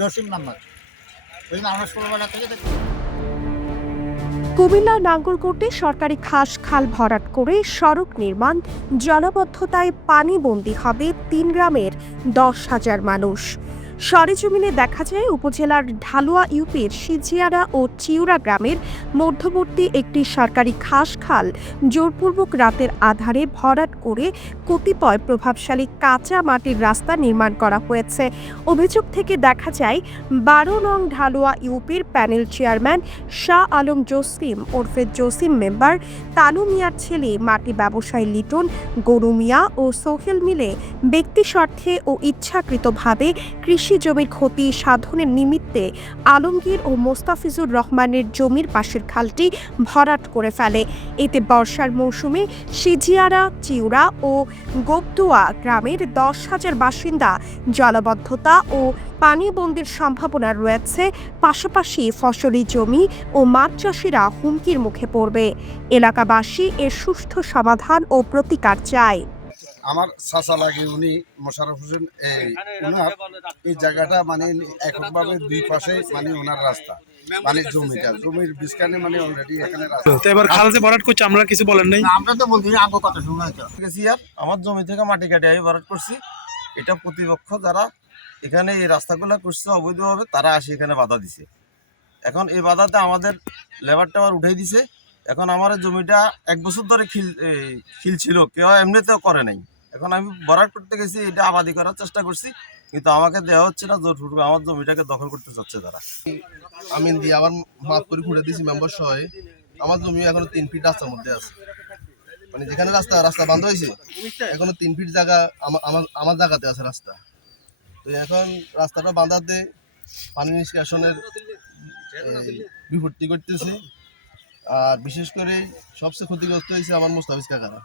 Jasim number ওই আমরা ছোটবেলা থেকে দেখি। কুমিল্লা নাঙ্গলকোটে সরকারি খাস খাল ভরাট করে সড়ক নির্মাণ, জলাবদ্ধতায় পানিবন্দী হবে ৩ গ্রামের ১০,০০০ মানুষ। সরেজমিনে দেখা যায় উপজেলার ঢালুয়া ইউপির সিজিয়ারা ও চিউরা গ্রামের মধ্যবর্তী একটি সরকারি খাস খাল জোরপূর্বক রাতের আধারে ভরাট করে কতিপয় প্রভাবশালী কাঁচা মাটির রাস্তা নির্মাণ করা হয়েছে। অভিযোগ থেকে দেখা যায় ১২ নং ঢালুয়া ইউপির প্যানেল চেয়ারম্যান শাহ আলম জসিম ওরফে জসিম মেম্বার, তানু মিয়ার ছেলে মাটি ব্যবসায়ী লিটন, গরু মিয়া ও সোহেল মিলে ব্যক্তি স্বার্থে ও ইচ্ছাকৃতভাবে কৃষি জমির ক্ষতি সাধনের নিমিত্তে আলমগীর ও মোস্তাফিজুর রহমানের জমির পাশের খালটি ভরাট করে ফেলে। এতে বর্ষার মৌসুমে সিজিয়ারা, চিউরা ও গোপদুয়া গ্রামের ১০,০০০ বাসিন্দা জলাবদ্ধতা ও পানিবন্দির সম্ভাবনা রয়েছে। পাশাপাশি ফসলি জমি ও মাছ চাষিরা হুমকির মুখে পড়বে। এলাকাবাসী এর সুষ্ঠু সমাধান ও প্রতিকার চায়। আমার চাচা লাগে উনি মোশাররফ হোসেন, ওনার এই জায়গাটা মানে এককভাবে দুই পাশে মানে ওনার রাস্তা, মানে জমির বিস্কানে মানে অলরেডি এখানে রাস্তা। তো এবার খাল যে ভরাট করছে আমরা কিছু বলেন নাই? আমরা তো বলছি আগে কথা শুনে হয়তো গেছি আর আমার জমি থেকে মাটি কাটে আমি ভরাট করছি। এটা প্রতিপক্ষ যারা এখানে এই রাস্তাগুলো করছে অবৈধভাবে, তারা আসে এখানে বাধা দিছে। এখন এই বাধাতে আমাদের লেবার টাবার উঠাই দিছে। এখন আমার জমিটা ১ বছর ধরে খিল ছিল, কেউ এমনিতেও করে নাই। এখন আমি ভরাট করতে গেছি, এটা আবাদি করার চেষ্টা করছি, কিন্তু আমাকে দেওয়া হচ্ছে না। জোরপূর্বক আমার জমিটাকে দখল করতে চাচ্ছে তারা। আমি দিয়ে আবার মাপ করে খুঁড়ে দিয়েছি মেম্বার সহ। আমার জমি এখনো ৩ ফিট রাস্তার মধ্যে আছে, মানে যেখানে রাস্তা বন্ধ হয়েছে এখনো ৩ ফিট জায়গা আমার জায়গাতে আছে রাস্তা। তো এখন রাস্তাটা বাঁধাতে পানি নিষ্কাশনের বিপত্তি করতেছে। আর বিশেষ করে সবচেয়ে ক্ষতিগ্রস্ত হয়েছে আমার মোস্তাফিজ কাকারা।